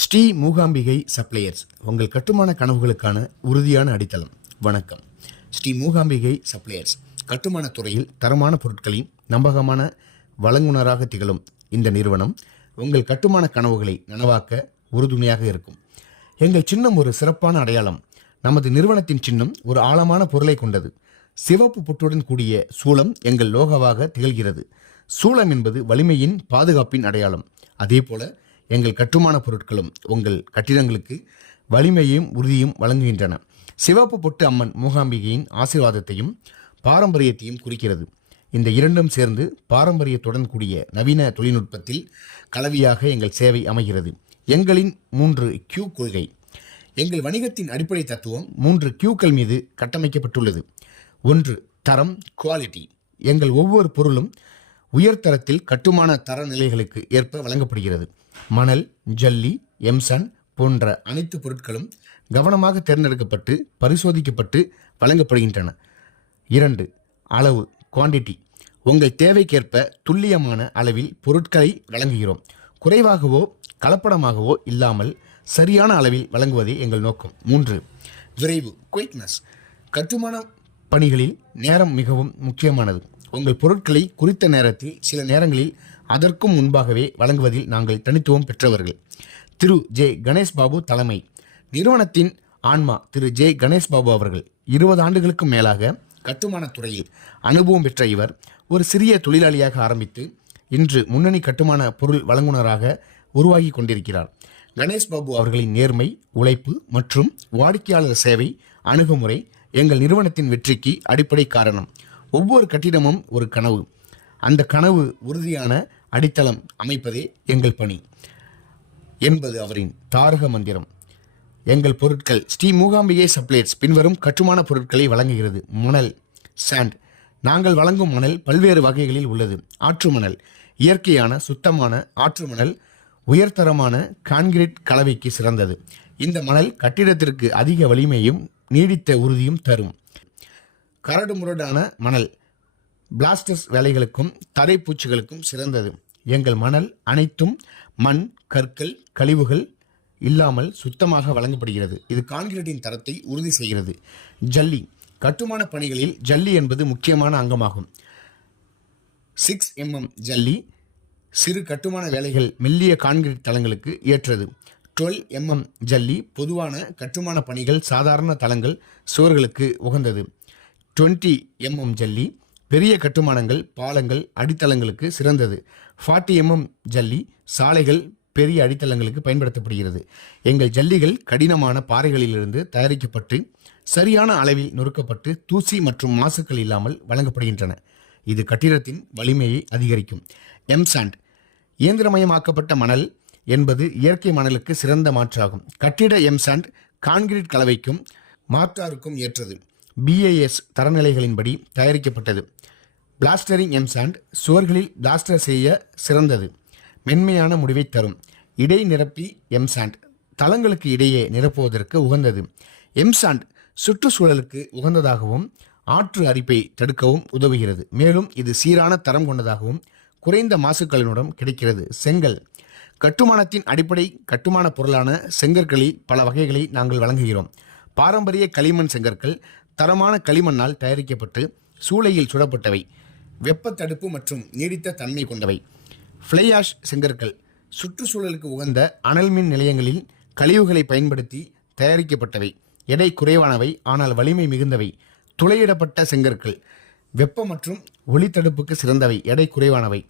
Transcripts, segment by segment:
Sri Mookambika suppliers உங்கள் கட்டுமான கனவுகளுக்கான உறுதியான அடித்தளம். வணக்கம். ஸ்ரீ மூகாம்பிகை சப்ளையர்ஸ் கட்டுமான துறையில் தரமான பொருட்களின் நம்பகமான வழங்குனராக திகழும் இந்த நிறுவனம் உங்கள் கட்டுமான கனவுகளை நனவாக்க உறுதுணையாக இருக்கும். எங்கள் சின்னம் ஒரு சிறப்பான அடையாளம். நமது நிறுவனத்தின் சின்னம் ஒரு ஆழமான பொருளை கொண்டது. சிவப்பு பொட்டுடன் கூடிய சூளம் எங்கள் லோகோவாக திகழ்கிறது. சூளம் என்பது வலிமையின் பாதுகாப்பின் அடையாளம். அதேபோல எங்கள் கட்டுமான பொருட்களும் உங்கள் கட்டிடங்களுக்கு வலிமையையும் உறுதியும் வழங்குகின்றன. சிவப்பு பொட்டு அம்மன் மூகாம்பிகையின் ஆசீர்வாதத்தையும் பாரம்பரியத்தையும் குறிக்கிறது. இந்த இரண்டும் சேர்ந்து பாரம்பரியத்துடன் கூடிய நவீன தொழில்நுட்பத்தில் கலவையாக எங்கள் சேவை அமைகிறது. எங்களின் 3 Q கொள்கை. எங்கள் வணிகத்தின் அடிப்படை தத்துவம் 3 Qக்கள் மீது கட்டமைக்கப்பட்டுள்ளது. 1. தரம், குவாலிட்டி. எங்கள் ஒவ்வொரு பொருளும் உயர்தரத்தில் கட்டுமான தரநிலைகளுக்கு ஏற்ப வழங்கப்படுகிறது. மணல், ஜல்லி, எம்சாண்ட் போன்ற அனைத்து பொருட்களும் கவனமாக தேர்ந்தெடுக்கப்பட்டு பரிசோதிக்கப்பட்டு வழங்கப்படுகின்றன. 2. அளவு, குவாண்டிட்டி. உங்கள் தேவைக்கேற்ப துல்லியமான அளவில் பொருட்களை வழங்குகிறோம். குறைவாகவோ கலப்படமாகவோ இல்லாமல் சரியான அளவில் வழங்குவதே எங்கள் நோக்கம். 3. விரைவு, குயிக்னஸ். கட்டுமான பணிகளில் நேரம் மிகவும் முக்கியமானது. உங்கள் பொருட்களை குறித்த நேரத்தில், சில நேரங்களில் அதற்கும் முன்பாகவே வழங்குவதில் நாங்கள் தனித்துவம் பெற்றவர்கள். திரு ஜே கணேஷ் பாபு தலைமை. நிறுவனத்தின் ஆன்மா திரு ஜே கணேஷ் பாபு அவர்கள். 20 ஆண்டுகளுக்கும் மேலாக கட்டுமான துறையில் அனுபவம் பெற்ற இவர் ஒரு சிறிய தொழிலாளியாக ஆரம்பித்து இன்று முன்னணி கட்டுமான பொருள் வழங்குனராக உருவாகி கொண்டிருக்கிறார். கணேஷ் பாபு அவர்களின் நேர்மை, உழைப்பு மற்றும் வாடிக்கையாளர் சேவை அணுகுமுறை எங்கள் நிறுவனத்தின் வெற்றிக்கு அடிப்படை காரணம். ஒவ்வொரு கட்டிடமும் ஒரு கனவு. அந்த கனவு உறுதியான அடித்தளம் அமைப்பதே எங்கள் பணி என்பது அவரின் தாரக மந்திரம். எங்கள் பொருட்கள் ஸ்ரீ மூகாம்பிகை சப்ளையர்ஸ் பின்வரும் கட்டுமான பொருட்களை வழங்குகிறது. மணல், சாண்ட். நாங்கள் வழங்கும் மணல் பல்வேறு வகைகளில் உள்ளது. ஆற்று மணல், இயற்கையான சுத்தமான ஆற்று மணல் உயர்தரமான கான்கிரீட் கலவைக்கு சிறந்தது. இந்த மணல் கட்டிடத்திற்கு அதிக வலிமையும் நீடித்த உறுதியும் தரும். கரடுமுரடான மணல் பிளாஸ்டர்ஸ் வேலைகளுக்கும் தரைப்பூச்சிகளுக்கும் சிறந்தது. எங்கள் மணல் அனைத்தும் மண், கற்கள், கழிவுகள் இல்லாமல் சுத்தமாக வழங்கப்படுகிறது. இது கான்கிரீட்டின் தரத்தை உறுதி செய்கிறது. ஜல்லி. கட்டுமான பணிகளில் ஜல்லி என்பது முக்கியமான அங்கமாகும். 6 mm ஜல்லி சிறு கட்டுமான வேலைகள், மெல்லிய கான்கிரீட் தளங்களுக்கு ஏற்றது. 12 mm ஜல்லி பொதுவான கட்டுமான பணிகள், சாதாரண தளங்கள், சுவர்களுக்கு உகந்தது. 20 mm ஜல்லி பெரிய கட்டுமானங்கள், பாலங்கள், அடித்தளங்களுக்கு சிறந்தது. 40 mm ஜல்லி சாலைகள், பெரிய அடித்தளங்களுக்கு பயன்படுத்தப்படுகிறது. எங்கள் ஜல்லிகள் கடினமான பாறைகளிலிருந்து தயாரிக்கப்பட்டு சரியான அளவில் நொறுக்கப்பட்டு தூசி மற்றும் மாசுக்கள் இல்லாமல் வழங்கப்படுகின்றன. இது கட்டிடத்தின் வலிமையை அதிகரிக்கும். எம்சாண்ட். இயந்திரமயமாக்கப்பட்ட மணல் என்பது இயற்கை மணலுக்கு சிறந்த மாற்றாகும். கட்டிட எம்சாண்ட் கான்கிரீட் கலவைக்கும் மாற்றாருக்கும் ஏற்றது. BIS தரநிலைகளின்படி தயாரிக்கப்பட்டது. பிளாஸ்டரிங் எம்சாண்ட் சுவர்களில் பிளாஸ்டர் செய்ய சிறந்தது. மென்மையான முடிவை தரும். இடை நிரப்பி எம்சாண்ட் தளங்களுக்கு இடையே நிரப்புவதற்கு உகந்தது. எம்சாண்ட் சுற்றுச்சூழலுக்கு உகந்ததாகவும் ஆற்று அரிப்பை தடுக்கவும் உதவுகிறது. மேலும் இது சீரான தரம் கொண்டதாகவும் குறைந்த மாசுக்களினுடன் கிடைக்கிறது. செங்கல். கட்டுமானத்தின் அடிப்படை கட்டுமான பொருளான செங்கற்களில் பல வகைகளை நாங்கள் வழங்குகிறோம். பாரம்பரிய களிமண் செங்கற்கள் தரமான களிமண்ணால் தயாரிக்கப்பட்டு சூளையில் சுடப்பட்டவை, வெப்ப தடுப்பு மற்றும் நீடித்த தன்மை கொண்டவை. ஃப்ளை ஆஷ் செங்கற்கள் சுற்றுச்சூழலுக்கு உகந்த அனல் மின் நிலையங்களில் கழிவுகளை பயன்படுத்தி தயாரிக்கப்பட்டவை, எடை குறைவானவை ஆனால் வலிமை மிகுந்தவை. துளையிடப்பட்ட செங்கற்கள் வெப்ப மற்றும் ஒளி தடுப்புக்கு சிறந்தவை, எடை குறைவானவை.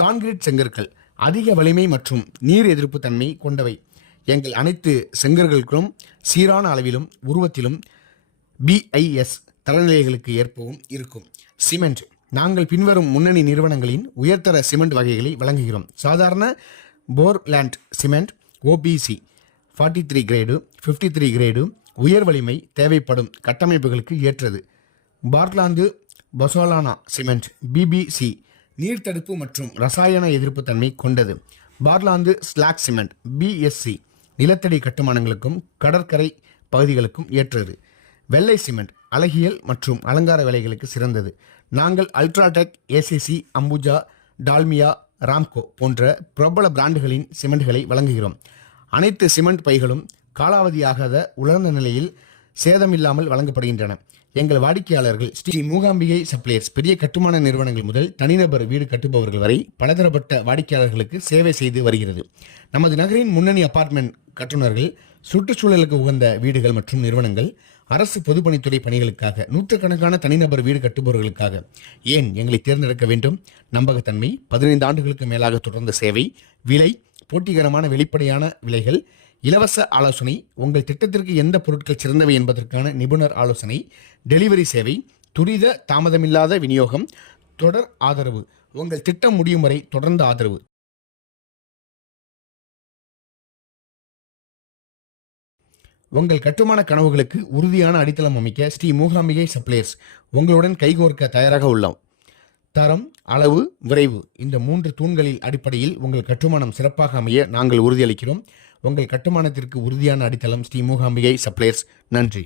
கான்கிரீட் செங்கற்கள் அதிக வலிமை மற்றும் நீர் எதிர்ப்பு தன்மை கொண்டவை. எங்கள் அனைத்து செங்கற்களுக்கும் சீரான அளவிலும் உருவத்திலும் BIS தரநிலைகளுக்கு ஏற்பவும் இருக்கும். சிமெண்ட். நாங்கள் பின்வரும் முன்னணி நிறுவனங்களின் உயர்தர சிமெண்ட் வகைகளை வழங்குகிறோம். சாதாரண போர்லாண்ட் சிமெண்ட் OPC 43 கிரேடு, 53 கிரேடு உயர் வலிமை தேவைப்படும் கட்டமைப்புகளுக்கு ஏற்றது. பார்லாந்து பசோலானா சிமெண்ட் BBC நீர்த்தடுப்பு மற்றும் ரசாயன எதிர்ப்பு தன்மை கொண்டது. பார்லாந்து ஸ்லாக் சிமெண்ட் BSC நிலத்தடி கட்டுமானங்களுக்கும் கடற்கரை பகுதிகளுக்கும் ஏற்றது. வெள்ளை சிமெண்ட் அழகியல் மற்றும் அலங்கார வேலைகளுக்கு சிறந்தது. நாங்கள் அல்ட்ராடெக், ACC, அம்புஜா, டால்மியா, ராம்கோ போன்ற பிரபல பிராண்டுகளின் சிமெண்ட்களை வழங்குகிறோம். அனைத்து சிமெண்ட் பைகளும் காலாவதியாகாத உலர்ந்த நிலையில் சேதமில்லாமல் வழங்கப்படுகின்றன. எங்கள் வாடிக்கையாளர்கள் ஸ்ரீ மூகாம்பிகை சப்ளையர்ஸ் பெரிய கட்டுமான நிறுவனங்கள் முதல் தனிநபர் வீடு கட்டுபவர்கள் வரை பலதரப்பட்ட வாடிக்கையாளர்களுக்கு சேவை செய்து வருகிறது. நமது நகரின் முன்னணி அபார்ட்மெண்ட் கட்டுநர்கள், சுற்றுச்சூழலுக்கு உகந்த வீடுகள் மற்றும் நிறுவனங்கள், அரசு பொதுப்பணித்துறை பணிகளுக்காக, நூற்றுக்கணக்கான தனிநபர் வீடு கட்டுபவர்களுக்காக ஏன் எங்களை தேர்ந்தெடுக்க வேண்டும்? நம்பகத்தன்மை, 15 ஆண்டுகளுக்கு மேலாக தொடர்ந்த சேவை, விலை, போட்டிகரமான வெளிப்படையான விலைகள், இலவச ஆலோசனை, உங்கள் திட்டத்திற்கு எந்த பொருட்கள் சிறந்தவை என்பதற்கான நிபுணர் ஆலோசனை, டெலிவரி சேவை, துரித தாமதமில்லாத விநியோகம், தொடர் ஆதரவு, உங்கள் திட்டம் முடியும் வரை தொடர்ந்த ஆதரவு. உங்கள் கட்டுமான கனவுகளுக்கு உறுதியான அடித்தளம் அமைக்க ஸ்ரீ மூகாம்பிகை சப்ளையர்ஸ் உங்களுடன் கைகோர்க்க தயாராக உள்ளோம். தரம், அளவு, விரைவு இந்த 3 தூண்களில் அடிப்படையில் உங்கள் கட்டுமானம் சிறப்பாக அமைய நாங்கள் உறுதியளிக்கிறோம். உங்கள் கட்டுமானத்திற்கு உறுதியான அடித்தளம் ஸ்ரீ மூகாம்பிகை சப்ளையர்ஸ். நன்றி.